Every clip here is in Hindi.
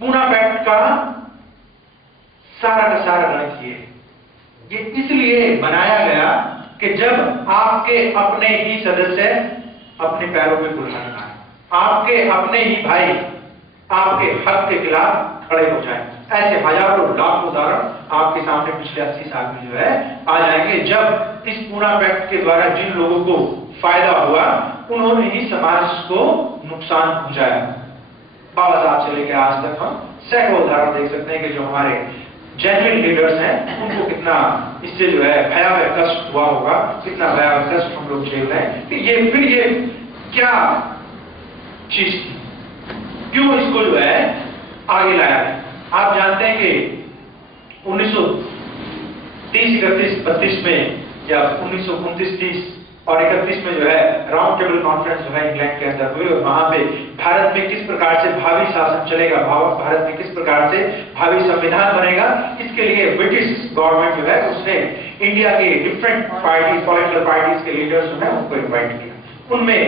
पूना पैक्ट का सारा गणित ये इसलिए बनाया गया कि जब आपके अपने ही सदस्य अपने पैरों पे कुल्हाड़ी मारे, आपके अपने ही भाई आपके हक के खिलाफ खड़े हो जाए, ऐसे हजारों लाखों उदाहरण आपके सामने पिछले 80 साल में जो है आ जाएंगे, जब इस पूना पैक्ट के द्वारा जिन लोगों को फायदा हुआ उन्होंने ही समाज को नुकसान पहुंचाया। बाबा साहब से लेकर आज तक हम सैकड़ों उदाहरण देख सकते हैं कि जो हमारे जेन्युइन लीडर्स हैं उनको कितना इससे जो है भयावह कष्ट हुआ होगा, कितना भयावह कष्ट हम लोग झेल रहे हैं कि ये क्या चीज थी, क्यों इसको जो है आगे लाया है। आप जानते हैं कि 1930, 31, 32 में या 1929, 30 और 31 में जो है राउंड टेबल कॉन्फ्रेंस जो है इंग्लैंड के अंदर हुई और वहां पे भारत में किस प्रकार से भावी शासन चलेगा, भारत में किस प्रकार से भावी संविधान बनेगा, इसके लिए ब्रिटिश गवर्नमेंट जो है उसने इंडिया के डिफरेंट पार्टी पॉलिटिकल पार्टीज के लीडर्स जो है उनको इन्वाइट किया। उनमें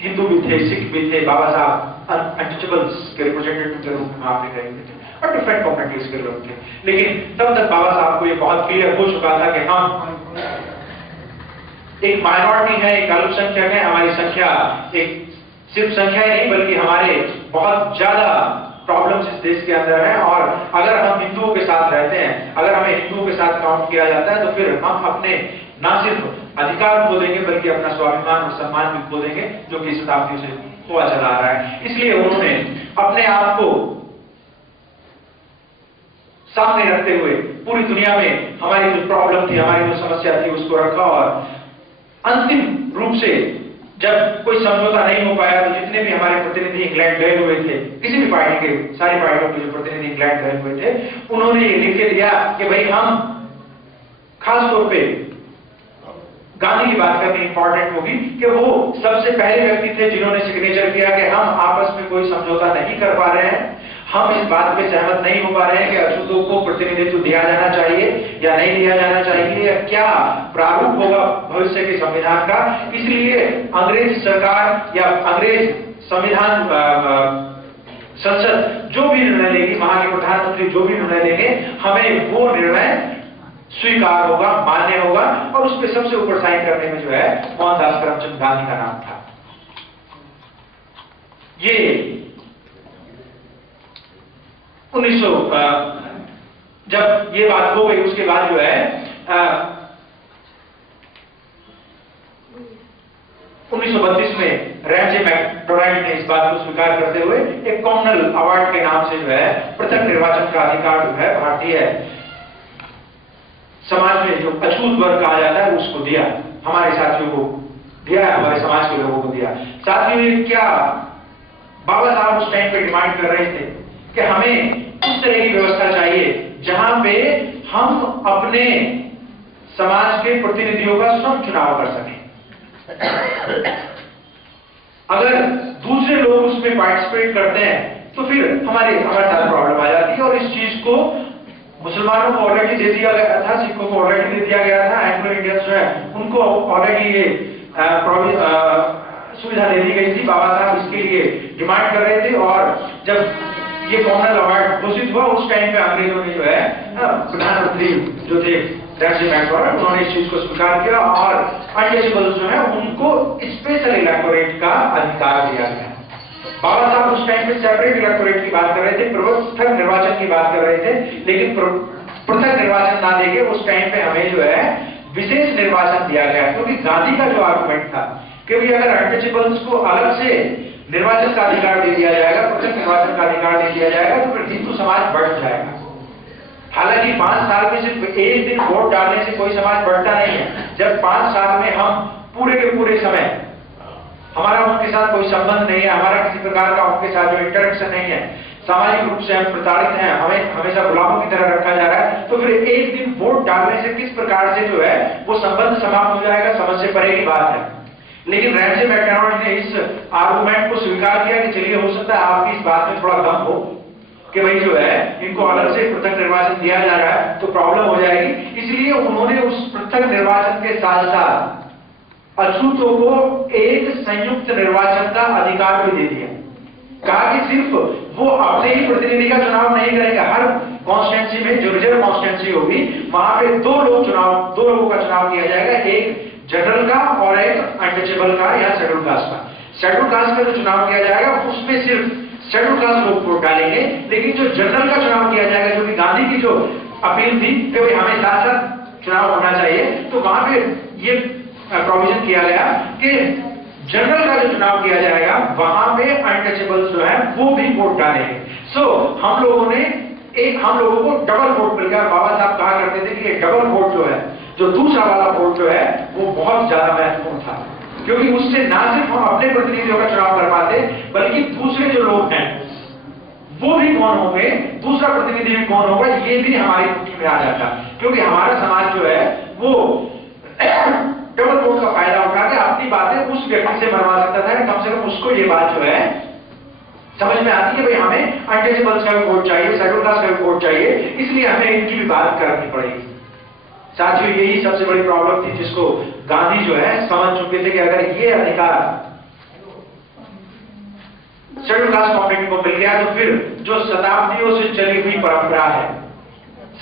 हिंदू भी थे, सिख भी थे, बाबा साहब अनटचेबल्स के रिप्रेजेंटेटिव के रूप में वहां पे गए थे और डिफरेंट कम्युनिटीज के लोग थे। लेकिन तब तक बाबा साहब को ये बहुत क्लियर हो चुका था कि हम एक माइनॉरिटी है, एक अल्पसंख्यक है, हमारी संख्या एक सिर्फ संख्या ही नहीं बल्कि हमारे बहुत ज्यादा प्रॉब्लम्स इस देश के अंदर हैं और अगर हम हिंदुओं के साथ रहते हैं, अगर हमें हिंदुओं के साथ काउंट किया जाता है तो फिर हम अपने ना सिर्फ अधिकार खो देंगे बल्कि अपना स्वाभिमान और सम्मान भी खो देंगे, जो कि शताब्दियों से हुआ चला आ रहा है। इसलिए उन्होंने अपने आप को सामने रखते हुए पूरी दुनिया में हमारी जो प्रॉब्लम थी, हमारी जो समस्या थी उसको रखा और अंतिम रूप से जब कोई समझौता नहीं हो पाया तो जितने भी हमारे प्रतिनिधि इंग्लैंड गए हुए थे, किसी भी पार्टी के, सारी पार्टियों के जो प्रतिनिधि इंग्लैंड गए हुए थे, उन्होंने ये लिख के दिया कि भाई हम खास तौर पे गांधी की बात करनी इंपॉर्टेंट होगी कि वो सबसे पहले व्यक्ति थे जिन्होंने सिग्नेचर किया कि हम आपस में कोई समझौता नहीं कर पा रहे हैं, हम इस बात पे सहमत नहीं हो पा रहे हैं कि अछूतों को प्रतिनिधित्व दिया जाना चाहिए या नहीं दिया जाना चाहिए या क्या प्रारूप होगा भविष्य के संविधान का। इसलिए अंग्रेज सरकार या अंग्रेज संविधान संसद जो भी निर्णय लेगी, वहां के प्रधानमंत्री जो भी निर्णय लेंगे, हमें वो निर्णय स्वीकार होगा, मान्य होगा और उस पर सबसे ऊपर साइन करने में जो है मोहनदास करमचंद गांधी का नाम था। ये 1900 जब ये बात हो गई उसके बाद जो है 1932 में रैमजे मैकडोनाल्ड ने इस बात को स्वीकार करते हुए एक कॉमनल अवार्ड के नाम से जो है पृथक निर्वाचन का अधिकार जो है भारतीय समाज में जो अछूत वर्ग कहा जाता है उसको दिया, हमारे साथियों को दिया, हमारे समाज के लोगों को दिया। साथियों में क्या बाबा साहब उस टाइम पे डिमांड कर रहे थे कि हमें उस तरह की व्यवस्था चाहिए जहां पे हम अपने समाज के प्रतिनिधियों का स्वयं चुनाव कर सकें। अगर दूसरे लोग उसमें पार्टिसिपेट करते हैं तो फिर हमारे साथ प्रॉब्लम आ जाती है और इस चीज को मुसलमानों को ऑलरेडी दे दिया गया था, सिखों को ऑलरेडी दे दिया गया था, एंग्लो इंडियंस जो है उनको ऑलरेडी ये सुविधा दे दी गई थी। बाबा साहब इसके लिए डिमांड कर रहे थे और जब ये कॉमनल अवार्ड घोषित हुआ उस टाइम पे अंग्रेजों ने जो है प्रधानमंत्री जो थे रैमजे मैकडोनाल्ड, उन्होंने इस चीज को स्वीकार किया और अनटचेबल्स जो है उनको स्पेशल इलेक्टोरेट का अधिकार दिया गया। बाबा साहब उस टाइम पे सेपरेट इलेक्टोरेट की बात कर रहे थे, पृथक निर्वाचन की बात कर रहे थे, लेकिन पृथक निर्वाचन ना देके उस टाइम पे हमें जो है विशेष निर्वाचन दिया गया, क्योंकि गांधी का जो आर्गुमेंट था कि भाई अगर अनटचेबल्स को अलग से निर्वाचन का अधिकार दे दिया जाएगा, पृथक निर्वाचन का अधिकार दे दिया जाएगा तो फिर हिंदू समाज बढ़ जाएगा। हालांकि 5 साल में सिर्फ एक दिन वोट डालने से कोई समाज बढ़ता नहीं है। जब 5 साल में हम पूरे के पूरे समय हमारा उनके साथ कोई संबंध नहीं है, हमारा किसी प्रकार का उनके साथ जो इंटरेक्शन नहीं है, सामाजिक रूप से हम प्रताड़ित हैं, हमें हमेशा गुलामों की तरह रखा जा रहा है, तो फिर एक दिन वोट डालने से किस प्रकार से जो है वो संबंध समाप्त हो जाएगा, समझ से परे की बात है। लेकिन रैमजे मैकडोनाल्ड ने इस आर्गुमेंट को स्वीकार किया कि चलिए हो सकता है आपकी इस बात में थोड़ा दम हो कि भाई जो है इनको अलग से पृथक निर्वाचन दिया जा रहा है तो प्रॉब्लम हो जाएगी। इसलिए उन्होंने उस पृथक निर्वाचन के साथ साथ अछूतों को एक संयुक्त निर्वाचन का अधिकार भी दे दिया। कहा कि सिर्फ वो अपने ही प्रतिनिधि का चुनाव नहीं करेगा, हर कॉन्स्टिट्यूंसी में जो रिजर्व कॉन्स्टिट्यूंसी होगी वहां पे दो लोगों का चुनाव किया जाएगा, एक जनरल का और एक अनटचेबल का या शेड्यूल कास्ट का। शेड्यूल कास्ट का जो चुनाव किया जाएगा उसमें सिर्फ शेड्यूल कास्ट लोग वोट डालेंगे, लेकिन जो जनरल का चुनाव किया जाएगा, जो कि गांधी की जो अपील थी कि भाई हमें साथ साथ चुनाव होना चाहिए, तो वहां पे ये प्रोविजन किया गया कि जनरल का जो चुनाव किया जाएगा वहां पे अनटचेबल्स जो है वो भी वोट डालेंगे। सो हम लोगों को डबल वोट मिल गया। बाबा साहब कहा करते थे कि ये डबल वोट जो है, जो दूसरा वाला वोट जो है वो बहुत ज्यादा महत्वपूर्ण था, क्योंकि उससे ना सिर्फ हम अपने प्रतिनिधियों का चुनाव कर पाते, बल्कि दूसरे जो लोग हैं वो भी कौन होंगे, दूसरा प्रतिनिधि भी कौन होगा, ये भी हमारी मुट्ठी में आ जाता, क्योंकि हमारा समाज जो है वो डबल वोट का फायदा उठा के अपनी बातें उस व्यक्ति से मनवा सकता था। कम से कम उसको ये बात जो है समझ में आती है, भाई हमें अनटचेबल्स का भी वोट चाहिए, शेड्यूल कास्ट का भी वोट चाहिए, इसलिए हमें इनकी भी बात करनी पड़ेगी। साथियों, यही सबसे बड़ी प्रॉब्लम थी जिसको गांधी जो है समझ चुके थे कि अगर ये अधिकार शेड्यूल कास्ट कम्युनिटी को मिल गया तो फिर जो शताब्दियों से चली हुई परंपरा है,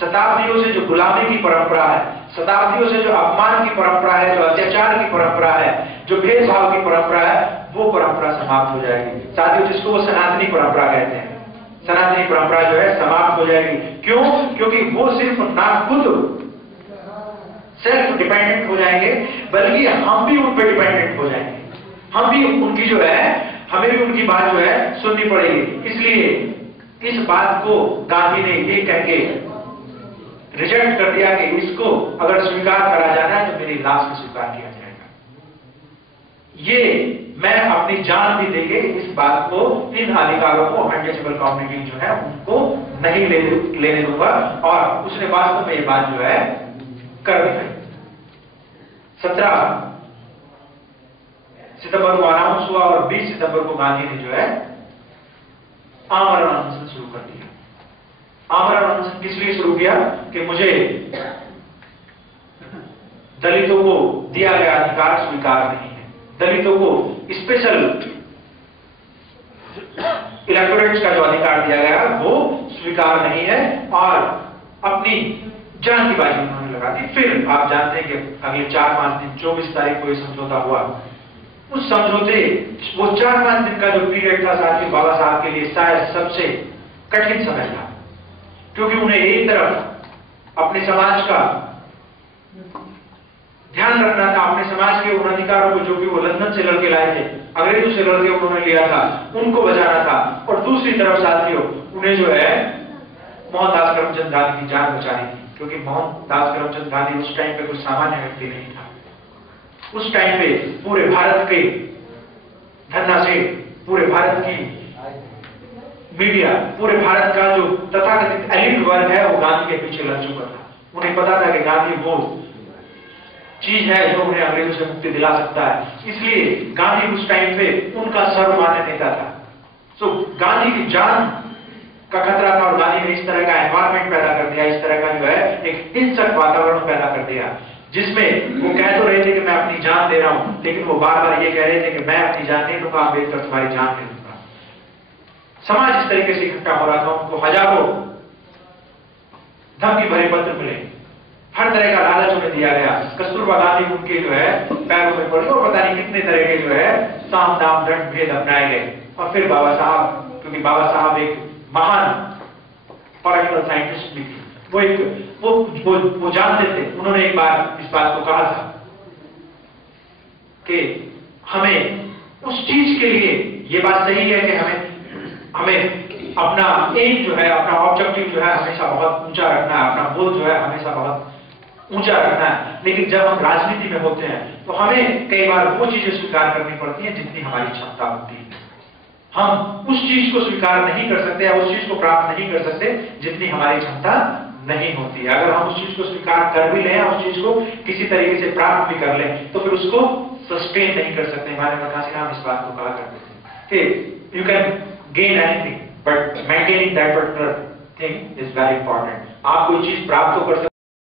शताब्दियों से जो गुलामी की परंपरा है, शताब्दियों से जो अपमान की परंपरा है, जो अत्याचार की परंपरा है, जो भेदभाव की परंपरा है, वो परंपरा समाप्त हो जाएगी। साथियों, जिसको वो सनातनी परंपरा कहते हैं, सनातनी परंपरा जो है समाप्त हो जाएगी। क्यों? क्योंकि वो सिर्फ ना खुद सेल्फ डिपेंडेंट हो जाएंगे, बल्कि हम भी उन पर डिपेंडेंट हो जाएंगे। हम भी उनकी जो है, हमें भी उनकी बात जो है सुननी पड़ेगी। इसलिए इस बात को गांधी ने ये कह के रिजेक्ट कर दिया कि इसको अगर स्वीकार करा जाना है तो मेरी लाश में स्वीकार किया जाएगा। ये मैं अपनी जान भी देके इस बात को, इन अधिकारों को अनटचेबल कम्युनिटी जो है उनको नहीं लेने दूंगा, और उसने वास्तव में ये बात जो है कर दिखाई। 17 सितंबर को अनाउंस हुआ और 20 सितंबर को गांधी ने जो है आमरण अनशन शुरू कर दिया। आमरण अनशन किस लिए शुरू किया कि मुझे दलितों को दिया गया अधिकार स्वीकार नहीं है, दलितों को स्पेशल इलेक्टोरेट्स का जो अधिकार दिया गया वो स्वीकार नहीं है, और अपनी जान की बाजी उन्होंने लगा दी। फिर आप जानते हैं कि अगले 4-5 दिन 24 तारीख को यह समझौता हुआ। उस समझौते, वो 4-5 दिन का जो पीरियड था साथियों, बाबा साहब के लिए शायद सबसे कठिन समय था, क्योंकि उन्हें एक तरफ अपने समाज का ध्यान रखना था, अपने समाज के उन अधिकारों को जो भी वो लंदन से लड़के लाए थे, अंग्रेजों से लड़के उन्होंने लिया था, उनको बचाना था, और दूसरी तरफ साथियों उन्हें जो है मोहनदास करमचंद गांधी की जान बचानी थी, क्योंकि मोहनदास करमचंद गांधी उस टाइम पे कोई सामान्य व्यक्ति नहीं था। उस टाइम पे पूरे भारत के धन्ना से, पूरे भारत की मीडिया, पूरे भारत का जो तथाकथित एलिट वर्ग है वो गांधी के पीछे लग चुका था। उन्हें पता था कि गांधी वो चीज है जो उन्हें अंग्रेजों से मुक्ति दिला सकता है, इसलिए गांधी उस टाइम पे उनका सर्वमान्य नेता था। सो गांधी की जान का खतरा था, और गांधी ने इस तरह का एनवायरमेंट पैदा कर दिया, इस तरह का जो है एक हिंसक वातावरण पैदा कर दिया, जिसमें वो कह तो रहे थे कि मैं अपनी जान दे रहा हूं, लेकिन वो बार बार ये कह रहे थे कि मैं अपनी जान नहीं दूंगा, अम्बेडकर तुम्हारी जान नहीं दूंगा। समाज इस तरीके से इकट्ठा हो रहा था, उनको हजारों धमकी भरे पत्र मिले, हर तरह का लालच उन्हें दिया गया। कस्तूरबा गांधी उनके जो है पैरों में पड़ी, और पता नहीं कितने तरह के जो है साम दाम दंड भेद अपनाए गए। और फिर बाबा साहब, क्योंकि बाबा साहब एक महान पॉलिटिकल साइंटिस्ट भी थे, वो जानते थे, उन्होंने एक बार इस बात को कहा था कि हमें उस चीज के लिए, ये बात सही है कि हमें अपना एम जो है, अपना ऑब्जेक्टिव जो है हमेशा बहुत ऊंचा रखना है, अपना गोल जो है हमेशा बहुत ऊंचा रखना है, लेकिन जब हम राजनीति में होते हैं तो हमें कई बार वो चीजें स्वीकार करनी पड़ती हैं जितनी हमारी क्षमता होती है। हम उस चीज को स्वीकार नहीं कर सकते या उस चीज को प्राप्त नहीं कर सकते जितनी हमारी क्षमता नहीं होती है। अगर हम उस चीज को स्वीकार कर भी लें, उस चीज को किसी तरीके से प्राप्त भी कर लें, तो फिर उसको सस्टेन नहीं कर सकते। हमारे मकासी नाम इस बात को कहा करते थे कि you can gain anything but maintaining that particular thing is very important. आप कोई चीज प्राप्त तो कर